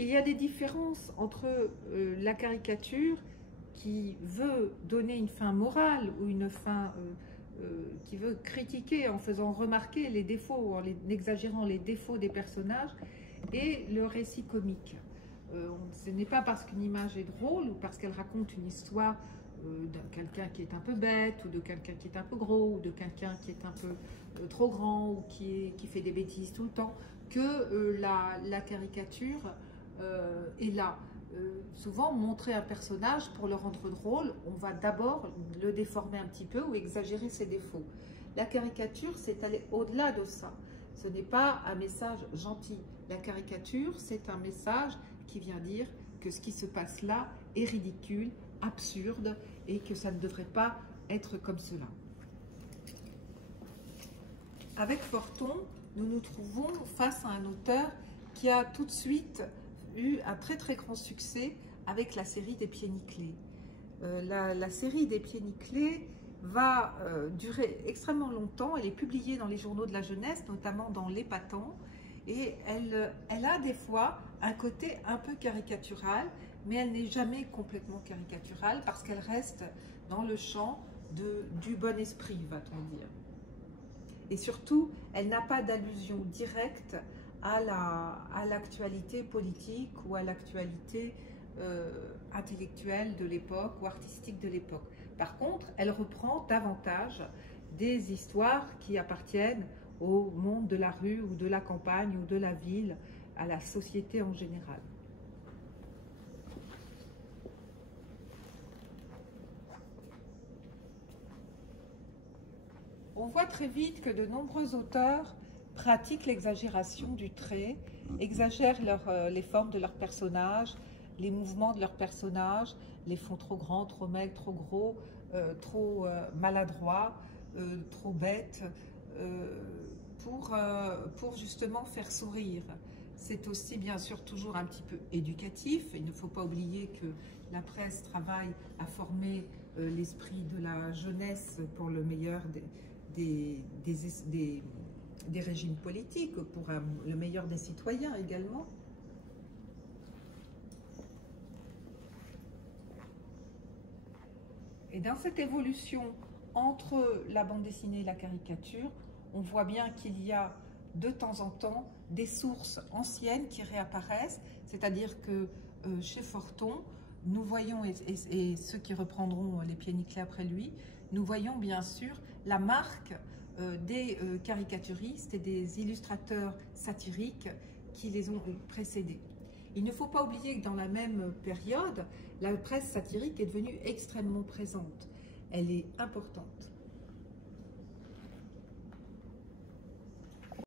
Il y a des différences entre la caricature qui veut donner une fin morale ou une fin qui veut critiquer en faisant remarquer les défauts, en exagérant les défauts des personnages, et le récit comique. Ce n'est pas parce qu'une image est drôle ou parce qu'elle raconte une histoire de quelqu'un qui est un peu bête, ou de quelqu'un qui est un peu gros, ou de quelqu'un qui est un peu trop grand, ou qui fait des bêtises tout le temps, que la caricature est là. Souvent, montrer un personnage, pour le rendre drôle, on va d'abord le déformer un petit peu ou exagérer ses défauts. La caricature, c'est aller au-delà de ça. Ce n'est pas un message gentil. La caricature, c'est un message qui vient dire que ce qui se passe là est ridicule, absurde, et que ça ne devrait pas être comme cela. Avec Forton, nous nous trouvons face à un auteur qui a tout de suite eu un très grand succès avec la série des Pieds nickelés. La série des Pieds nickelés va durer extrêmement longtemps. Elle est publiée dans les journaux de la jeunesse, notamment dans l'Épatant, et elle a des fois un côté un peu caricatural, mais elle n'est jamais complètement caricaturale parce qu'elle reste dans le champ du bon esprit, va-t-on dire. Et surtout, elle n'a pas d'allusion directe à l'actualité politique ou à l'actualité intellectuelle de l'époque ou artistique de l'époque. Par contre, elle reprend davantage des histoires qui appartiennent au monde de la rue ou de la campagne ou de la ville, à la société en général. On voit très vite que de nombreux auteurs pratiquent l'exagération du trait, exagèrent les formes de leurs personnages, les mouvements de leurs personnages, les font trop grands, trop maigres, trop gros, trop maladroits, trop bêtes, pour justement faire sourire. C'est aussi bien sûr toujours un petit peu éducatif. Il ne faut pas oublier que la presse travaille à former l'esprit de la jeunesse pour le meilleur des régimes politiques, pour le meilleur des citoyens également. Et dans cette évolution entre la bande dessinée et la caricature, on voit bien qu'il y a de temps en temps des sources anciennes qui réapparaissent, c'est-à-dire que chez Forton, nous voyons, et ceux qui reprendront les Pieds nickelés après lui, nous voyons bien sûr la marque des caricaturistes et des illustrateurs satiriques qui les ont précédés. Il ne faut pas oublier que dans la même période, la presse satirique est devenue extrêmement présente. Elle est importante.